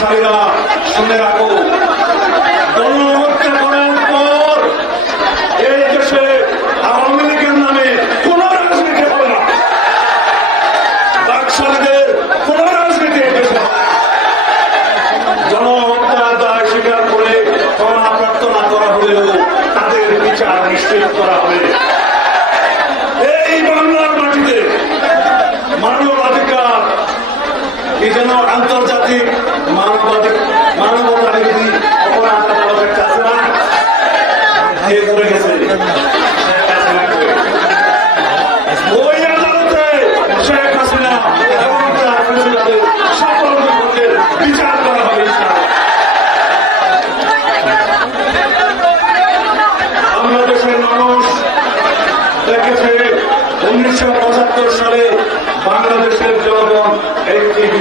감사합니다.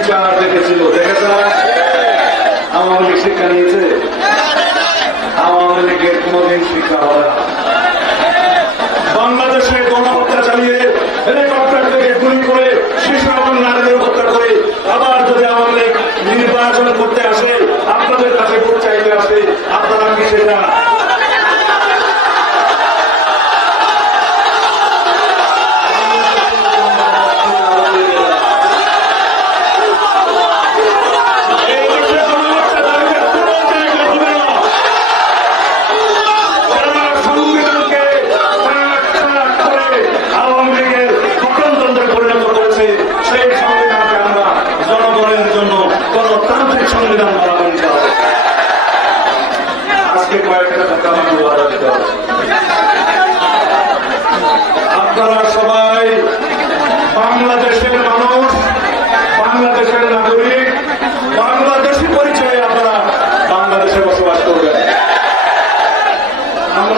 চার দেখেছিল দেখেছে? আমাদের শিক্ষা নিয়েছে? আওয়ামী কোনদিন শিক্ষা হবে না।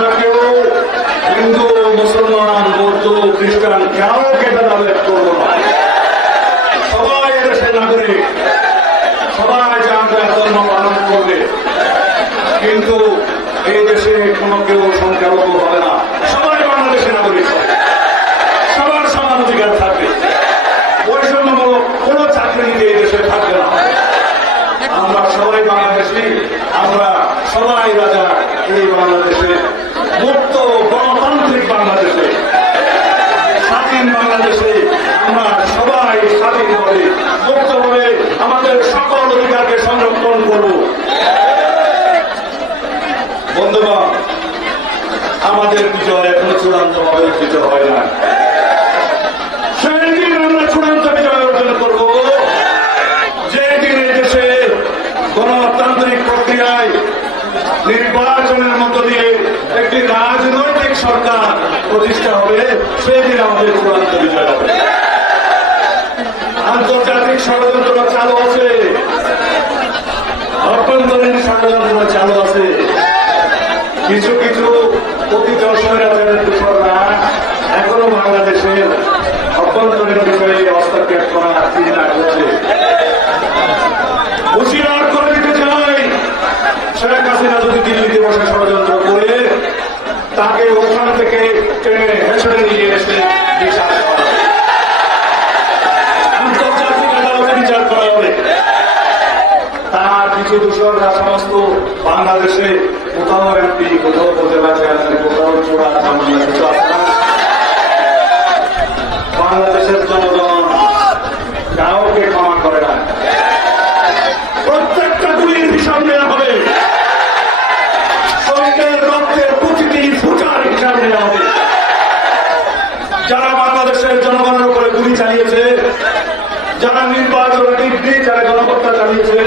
কেউ হিন্দু, মুসলমান, বৌদ্ধ, খ্রিস্টান কাউকে ভেদাভেদ করব না। সবাই এদেশে নাগরিক। সবাই জানবে ধর্ম পালন করবে। কিন্তু এই দেশে কোনো কেউ সংখ্যালঘু হবে না। সবাই বাংলাদেশে নাগরিক হবে। আমরা সবাই স্বাধীনভাবে মুক্তভাবে আমাদের সকল অধিকারকে সংরক্ষণ করব বন্ধুগণ, আমাদের বিজয় এখনও চূড়ান্ত ভাবে হয় না। সেদিন আমরা চূড়ান্ত বিজয় অর্জন করব। যেদিন দেশে গণতান্ত্রিক প্রক্রিয়ায় নির্বাচনের দিয়ে একটি রাজনৈতিক সরকার প্রতিষ্ঠা হবে সেদিন আমাদের চূড়ান্ত আন্তর্জাতিক ষড়যন্ত্র চালু আছে। অভ্যন্তরীণ ষড়যন্ত্র চালু আছে। কিছু কিছু অতি স্বৈরাচারের এখনও বাংলাদেশের অভ্যন্তরীণ বিষয়ে হস্তক্ষেপ করা চিন্তা করছে। হুশিয়ার করে দিতে চাই। শেখ হাসিনা যদি দিল্লিতে বসে ষড়যন্ত্র করে, তাকে ওখান থেকে টেনে হেসড়ে নিয়ে এসে যারা নির্বাচন ডিগ্রি যারা গণহত্যা চালিয়েছে,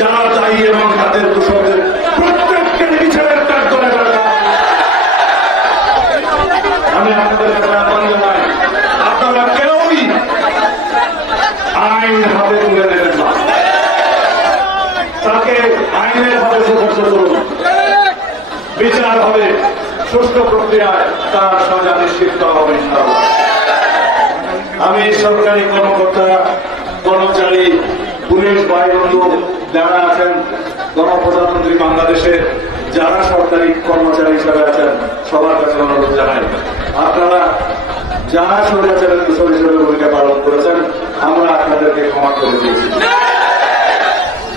যারা দায়ী এবং তাদের দোষকের প্রত্যেককে বিচারের কাজ করে আমি আপনাদের কাছে আহ্বান জানাই আপনারা কেউই আইন হাতে তুলে নেবেন না। তাকে আইনের হাতে সুপর্দ করুন। বিচার হবে, সুষ্ঠু প্রক্রিয়ায় তার সাজা নিশ্চিত হবে, ইনশাআল্লাহ। আমি সরকারি কর্মকর্তা, কর্মচারী, পুলিশ বাহিনী যারা আছেন, গণপ্রজাতন্ত্রী বাংলাদেশে যারা সরকারি কর্মচারী হিসাবে আছেন, সবার কাছে অনুরোধ জানাই। আপনারা যারা স্বৈরাচারের দূষণ হিসেবে ভূমিকা পালন করেছেন, আমরা আপনাদেরকে ক্ষমা করে দিয়েছি।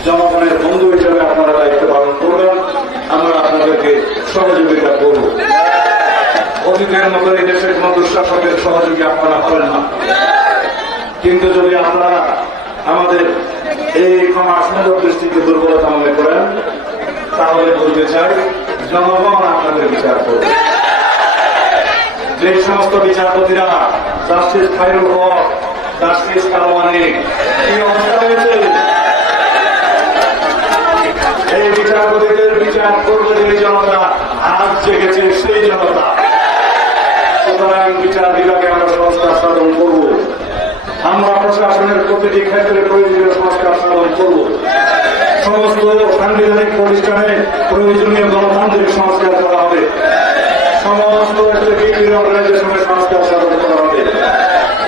জনগণের বন্ধু হিসেবে আপনারা দায়িত্ব পালন করবেন, আমরা আপনাদেরকে সহযোগিতা করব। মতো এই দেশের কোন দুঃশাসকের সহযোগী আপনারা হবেন না। কিন্তু যদি আপনারা আমাদের এই ক্ষমা সুন্দর দৃষ্টিতে দুর্বলতা মনে করেন, তাহলে বলতে চাই, জনগণ আপনাদের বিচার করবে যে সমস্ত বিচারপতিরা জাস্টিস খাইরুল হক, জাস্টিস কালওয়ানি কি অবস্থা হয়েছে? এই বিচারপতিদের বিচার করবে যে জনতা, আজ জেগেছে সেই জনতা। সুতরাং বিচার বিভাগে আমরা সংস্কার সাধন করব। আমরা প্রশাসনের প্রতিটি ক্ষেত্রে প্রয়োজনীয় সংস্কার সাধন করব। সমস্ত সাংবিধানিক প্রতিষ্ঠানে প্রয়োজনীয় গণতান্ত্রিক সংস্কার করা হবে। সমস্ত অর্গানাইজেশনের সংস্কার সাধন করা হবে।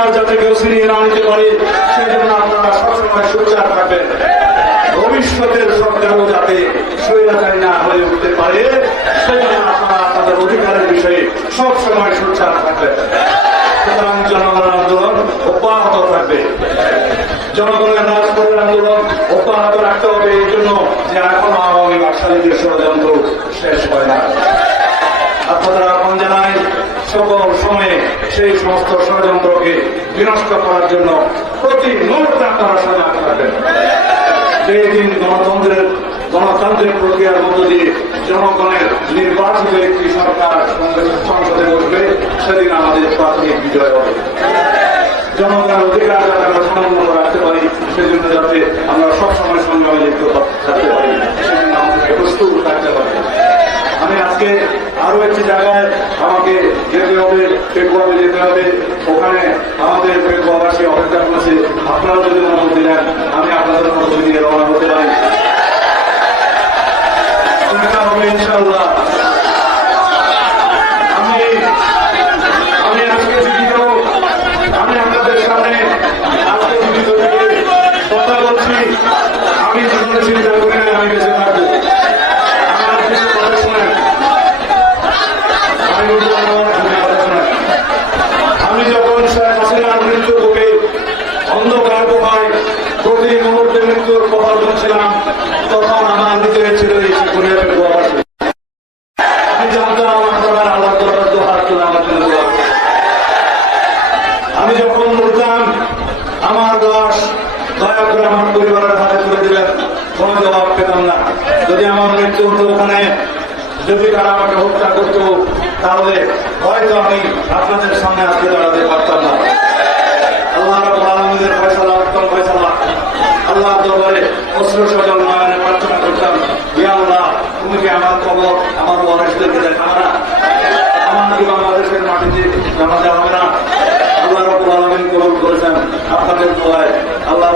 আপনাদের যাতে কেউ ছিনিয়ে না নিতে পারে, সেজন্য আপনারা সবসময় সোচ্চার থাকবেন। ভবিষ্যতের সরকারও যাতে স্বৈরাচারী না হয়ে উঠতে পারে, সেজন্য আপনারা আপনাদের অধিকারের বিষয়ে সবসময় সোচ্চার থাকবেন। সুতরাং জনগণের আন্দোলন অব্যাহত থাকবে। জনগণের রাজপথের আন্দোলন অব্যাহত রাখতে হবে, এই জন্য যে এখন আওয়ামী বাকশালীদের ষড়যন্ত্র শেষ হয় না। আপনাদের আহ্বান জানাই সকল সময়ে সেই সমস্ত ষড়যন্ত্রকে বিনষ্ট করার জন্য প্রতি মুহূর্তে আপনারা সজাগ থাকবেন যেই দিন গণতন্ত্রের, গণতান্ত্রিক প্রক্রিয়ার মধ্য দিয়ে জনগণের নির্বাচিত একটি সরকার সংসদে বসবে, সেদিন আমাদের প্রাথমিক বিজয় হবে। জনগণের অধিকার যাতে আমরা সমুন্নত রাখতে পারি, সেজন্য যাতে আমরা সবসময় সংগ্রামে লিপ্ত থাকতে পারি সেজন্য আমাদেরকে প্রস্তুত থাকতে হবে আমি আজকে আরও একটি জায়গায় আমাকে ফেব্রুয়ারি যেতে হবে। ওখানে আমাদের ফেব্রুয়ারি অপেক্ষা করেছে। আপনারা যদি অনুমতি দেন, আমি আপনাদের অনুমতি দিয়ে রওনা হতে পারি। হবে আজকে জীবিত আমি আপনাদের সামনে আজকে জীবিত থেকে কথা বলছি আমি জীবনে চিন্তা করি না আমি বেঁচে থাকব আমার কিছু কথা শোনেন আমি বলব আমার কিছু কথা শোনেন আমি যখন শেখ হাসিনার মৃত্যু বুকে অন্ধকার গুহায় প্রতি মুহূর্তে মৃত্যুর কপাল ছিলাম তখন আমার নিজের ছিল এই শিকুরের গোয়াবাসী আমি জানতাম আপনারা আল্লাহ দরবার দোহার তুলে আমার জন্য দোয়া করবেন। আমি যখন বলতাম আমার দোষ দয়া করে আমার পরিবারের হাতে তুলে দিলেন কোনো জবাব পেতাম না যদি আমার মৃত্যু হতো ওখানে। যদি তারা আমাকে হত্যা করতো, তাহলে হয়তো আমি আপনাদের সামনে আজকে দাঁড়াতে পারতাম না। আল্লাহ আলামিনের ফয়সালা, উত্তম ফয়সালা। আল্লাহ দরবারে অশ্রু সজল প্রার্থনা করতাম তুমি কি আমার কবর, আমার আমার কি বাংলাদেশের মাটিতে হবে না? আল্লাহ করেছেন। আপনাদের আল্লাহ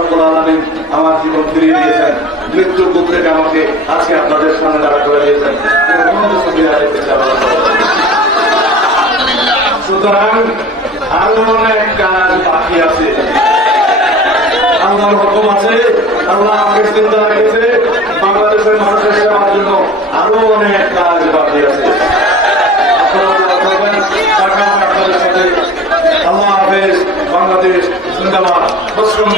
আমার জীবন ফিরিয়ে দিয়েছেন। মৃত্যু বুক থেকে আমাকে আজকে আপনাদের সামনে দাঁড়া করে দিয়েছেন। সুতরাং আরও অনেক কাজ বাকি আছে। আল্লাহর হুকুম আছে, আল্লাহ আমাকে চিন্তা রেখেছে। বাংলাদেশের মানুষের সেবার জন্য আরও অনেক কাজ বাকি আছে। আল্লাহ হাফেজ, বাংলাদেশ, জিন্দাবাদ। মুসলিম